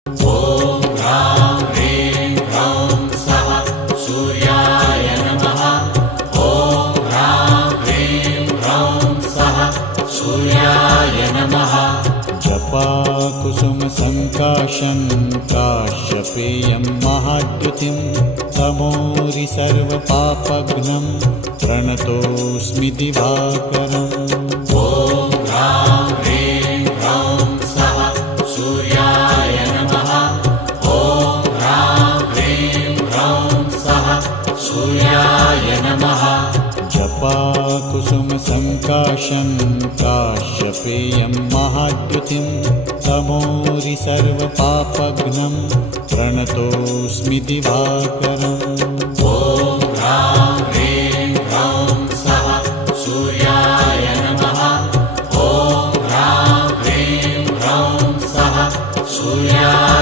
ॐ ह्रां ह्रीं ह्रौं स्वः सूर्याय नमः। ॐ ह्रां ह्रीं ह्रौं स्वः सूर्याय नमः। जपाकुसुमसङ्काशं काश्यपेयं महाद्युतिं तमोरि सर्वपापघ्नं प्रणतोऽस्मि दिवाकरम्। ॐ ह्रां ह्रीं ह्रौं स्वः सूर्याय नमः। ॐ ह्रां ह्रीं ह्रौं स्वः सूर्याय नमः। जपाकुसुमसङ्काशं काश्यपेयं महाद्युतिं तमोरि सर्वपापघ्नं प्रणतोऽस्मि दिवाकरम्।